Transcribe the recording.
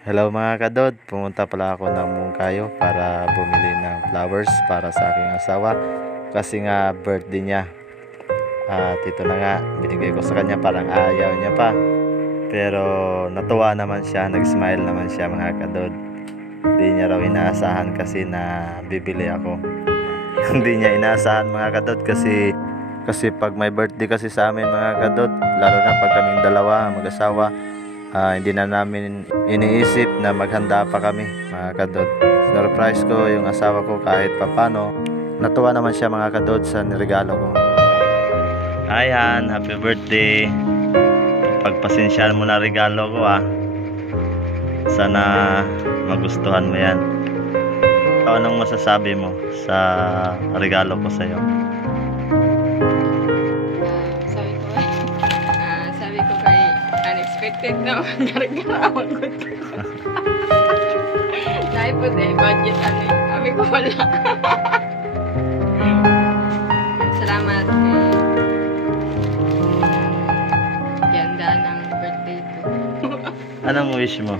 Hello mga kadod, pumunta pala ako ng Mungkayo para bumili ng flowers para sa aking asawa kasi nga birthday niya. At ito na nga, binigay ko sa kanya, parang ayaw niya pa. Pero natuwa naman siya, nag-smile naman siya mga kadod. Hindi niya raw inaasahan kasi na bibili ako. Hindi niya inaasahan mga kadod kasi pag may birthday kasi sa amin mga kadod, lalo na pag kaming dalawa mag-asawa, hindi na namin iniisip na maghanda pa kami mga kadod. Surprise ko yung asawa ko kahit papano. Natuwa naman siya mga kadod sa niregalo ko. Ayan, happy birthday. Pagpasensyahan mo na regalo ko Sana magustuhan mo yan. Anong masasabi mo sa regalo ko sa'yo? Sabi ko kay unexpected na garagarawan ko ito. Dahil po dahil budget sabi ko wala. Salamat kay ganda ng birthday ko. Anong wish mo?